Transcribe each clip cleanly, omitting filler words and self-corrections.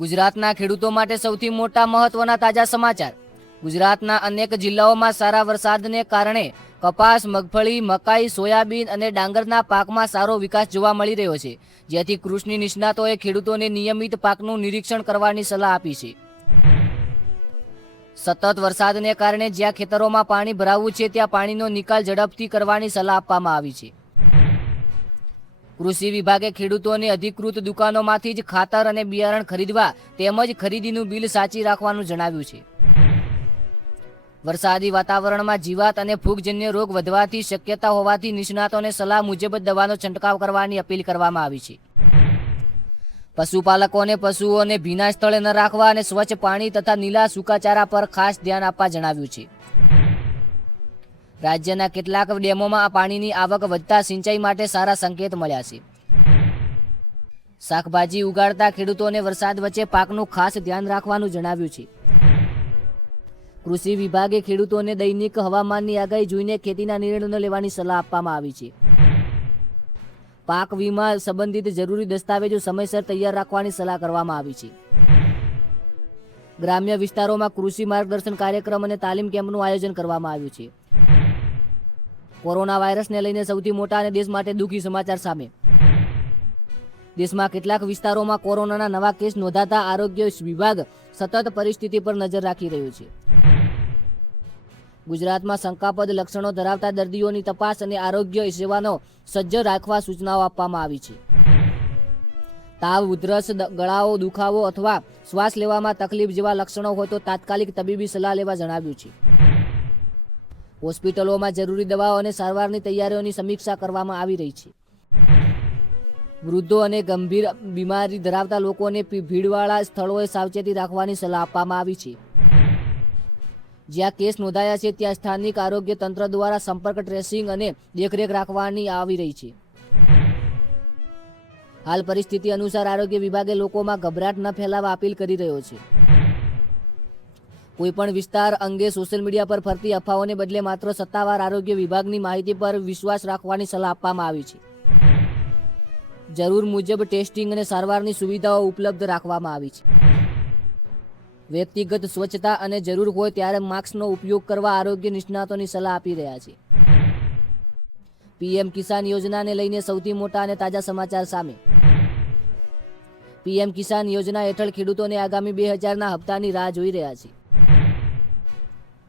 ગુજરાતના ખેડૂતો માટે સૌથી મોટા મહત્વના તાજા સમાચાર। ગુજરાતના અનેક જિલ્લાઓમાં સારા વરસાદને કારણે કપાસ, મગફળી, મકાઈ, સોયાબીન અને ડાંગરના પાકમાં સારો વિકાસ જોવા મળી રહ્યો છે, જેથી કૃષિ નિષ્ણાતોએ ખેડૂતોને નિયમિત પાકનું નિરીક્ષણ કરવાની સલાહ આપી છે। સતત વરસાદને કારણે જ્યાં ખેતરોમાં પાણી ભરાવું છે ત્યાં પાણીનો નિકાલ ઝડપથી કરવાની સલાહ આપવામાં આવી છે। કૃષિ વિભાગે ખેડૂતોને અધિકૃત દુકાનોમાંથી જ ખાતર અને બિયારણ ખરીદવા તેમજ ખરીદીનું બિલ સાચી રાખવાનું જણાવ્યું છે। વરસાદી વાતાવરણમાં જીવાત અને ફૂગજન્ય રોગ વધવાની શક્યતા હોવાથી નિષ્ણાતોને સલાહ મુજબ દવાનો છંટકાવ કરવાની અપીલ કરવામાં આવી છે। પશુપાલકોને પશુઓને ભીના સ્થળે ન રાખવા અને સ્વચ્છ પાણી તથા લીલા સૂકાચારા પર ખાસ ધ્યાન આપવા જણાવ્યું છે। રાજ્યના કેટલાક ડેમોમાં પાણીની આવક વધતા સિંચાઈ માટે સારા સંકેત મળ્યા છે। શાકભાજી ઉગાડતા ખેડૂતોને વરસાદ વચ્ચે પાકનું ખાસ ધ્યાન રાખવાનું જણાવ્યું છે। કૃષિ વિભાગે ખેડૂતોને દૈનિક હવામાનની આગાહી જોઈને ખેતીના નિર્ણયો લેવાની સલાહ આપવામાં આવી છે। પાક વીમા સંબંધિત જરૂરી દસ્તાવેજો સમયસર તૈયાર રાખવાની સલાહ કરવામાં આવી છે। ગ્રામ્ય વિસ્તારોમાં કૃષિ માર્ગદર્શન કાર્યક્રમ અને તાલીમ કેમ્પનું આયોજન કરવામાં આવ્યું છે। કોરોના વાયરસને લઈને સૌથી મોટા અને દેશ માટે દુઃખી સમાચાર સામે। દેશમાં કેટલાક વિસ્તારોમાં કોરોનાના નવા કેસ નોંધાતા આરોગ્ય વિભાગ સતત પરિસ્થિતિ પર નજર રાખી રહ્યું છે। ગુજરાતમાં શંકાસ્પદ લક્ષણો ધરાવતા દર્દીઓની તપાસ અને આરોગ્ય સેવાનો સજ્જ રાખવા સૂચનાઓ આપવામાં આવી છે। તાવ, ઉધરસ, ગળાઓ દુખાવો અથવા શ્વાસ લેવામાં તકલીફ જેવા લક્ષણો હોય તો તાત્કાલિક તબીબી સલાહ લેવા જણાવ્યું છે। હોસ્પિટલોમાં જરૂરી દવાઓ અને સારવારની તૈયારીઓની સમીક્ષા કરવામાં આવી રહી છે। વૃદ્ધો અને ગંભીર બીમારી ધરાવતા લોકોને ભીડવાળા સ્થળોએ સાવચેતી રાખવાની સલાહ આપવામાં આવી છે। જ્યાં કેસ નોંધાયા છે ત્યાં સ્થાનિક આરોગ્ય તંત્ર દ્વારા સંપર્ક ટ્રેસિંગ અને દેખરેખ રાખવાની આવી રહી છે। હાલ પરિસ્થિતિ અનુસાર આરોગ્ય વિભાગે લોકોમાં ગભરાટ ન ફેલાવા અપીલ કરી રહ્યો છે। કોઈપણ વિસ્તાર અંગે સોશિયલ મીડિયા પર ફરતી અફવાઓને બદલે માત્ર સત્તાવાર આરોગ્ય વિભાગની માહિતી પર વિશ્વાસ રાખવાની સલાહ આપવામાં આવી છે। જરૂર મુજબ ટેસ્ટિંગ અને સારવારની સુવિધાઓ ઉપલબ્ધ રાખવામાં આવી છે। વ્યક્તિગત સ્વચ્છતા અને જરૂર હોય ત્યારે માસ્કનો ઉપયોગ કરવા આરોગ્ય નિષ્ણાતોની સલાહ આપી રહ્યા છે। પીએમ કિસાન યોજનાને લઈને સૌથી મોટા અને તાજા સમાચાર સામે। પીએમ કિસાન યોજના હેઠળ ખેડૂતોને આગામી 2000ના હપ્તાની રાહ જોઈ રહ્યા છે।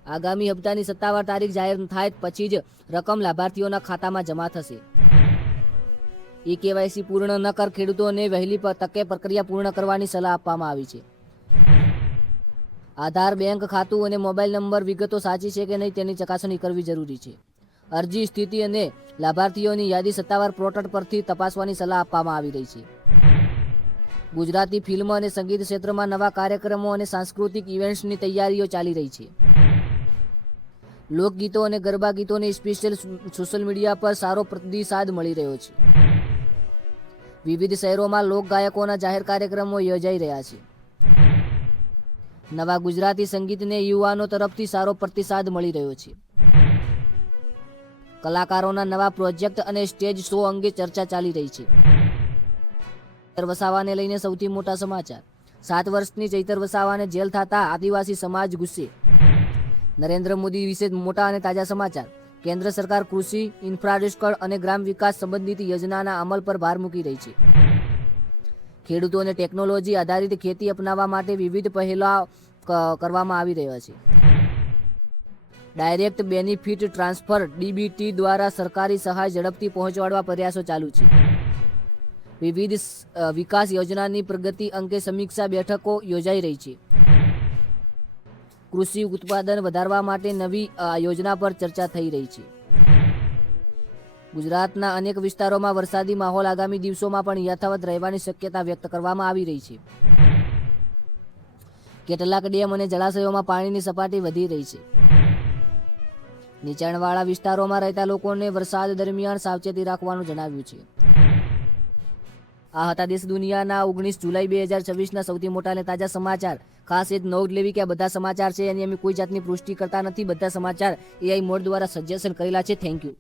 આગામી હપ્તાની સત્તાવાર તારીખ જાહેર થાય પછી જ રકમ લાભાર્થીઓના ખાતામાં જમા થશે। કેવાયસી પૂર્ણ ન કર ખેડૂતોને વહેલી તકે પ્રક્રિયા પૂર્ણ કરવાની સલાહ આપવામાં આવી છે। આધાર, બેંક ખાતું અને મોબાઈલ નંબર વિગતો સાચી છે કે નહીં તેની ચકાસણી કરવી જરૂરી છે। અરજી સ્થિતિ અને લાભાર્થીઓની યાદી સત્તાવાર પોર્ટલ પરથી તપાસવાની સલાહ આપવામાં આવી રહી છે। ગુજરાતી ફિલ્મ અને સંગીત ક્ષેત્રમાં નવા કાર્યક્રમો અને સાંસ્કૃતિક ઇવેન્ટ્સની તૈયારીઓ ચાલી રહી છે। લોકગીતો અને ગરબા ગીતોને સ્પેશિયલ સોશિયલ મીડિયા પર સારો પ્રતિસાદ મળી રહ્યો છે। વિવિધ શહેરોમાં લોકગાયકોના જાહેર કાર્યક્રમો યોજાઈ રહ્યા છે। નવા ગુજરાતી સંગીતને યુવાનો તરફથી સારો પ્રતિસાદ મળી રહ્યો છે। કલાકારોના નવા પ્રોજેક્ટ અને સ્ટેજ શો અંગે ચર્ચા ચાલી રહી છે। ચૈતર વસાવાને લઈને સૌથી મોટા સમાચાર। 7 વર્ષની ચૈતર વસાવાને જેલ થતા આદિવાસી સમાજ ગુસ્સે। નરેન્દ્ર મોદી વિશે મોટા અને તાજા સમાચાર। કેન્દ્ર સરકાર કૃષિ, ઇન્ફ્રાસ્ટ્રક્ચર અને ગ્રામ વિકાસ સંબંધિત યોજનાના અમલ પર ભાર મૂકી રહી છે। ખેડૂતોને ટેકનોલોજી આધારિત ખેતી અપનાવવા માટે વિવિધ પહેલો કરવામાં આવી રહ્યા છે। ડાયરેક્ટ બેનિફિટ ટ્રાન્સફર ડીબીટી દ્વારા સરકારી સહાય ઝડપથી પહોંચાડવા પ્રયાસો ચાલુ છે। વિવિધ વિકાસ યોજનાની પ્રગતિ અંગે સમીક્ષા બેઠકો યોજાઈ રહી છે। કૃષિ ઉત્પાદન વધારવા માટે નવી યોજના પર ચર્ચા થઈ રહી છે। ગુજરાતના અનેક વિસ્તારોમાં વરસાદી માહોલ આગામી દિવસોમાં પણ યથાવત રહેવાની શક્યતા વ્યક્ત કરવામાં આવી રહી છે। કેટલાક ડેમ અને જળાશયોમાં પાણીની સપાટી વધી રહી છે। નીચાણવાળા વિસ્તારોમાં રહેતા લોકોને વરસાદ દરમિયાન સાવચેતી રાખવાનું જણાવ્યું છે। આ હતા દેશ દુનિયાના 19 જુલાઈ 2026ના સૌથી મોટા અને તાજા સમાચાર। ખાસ એ નોંધ લેવી કે આ બધા સમાચાર છે એની અમે કોઈ જાતની પુષ્ટિ કરતા નથી। બધા સમાચાર એઆઈ મોડ દ્વારા સજેશન કરેલા છે। Thank you.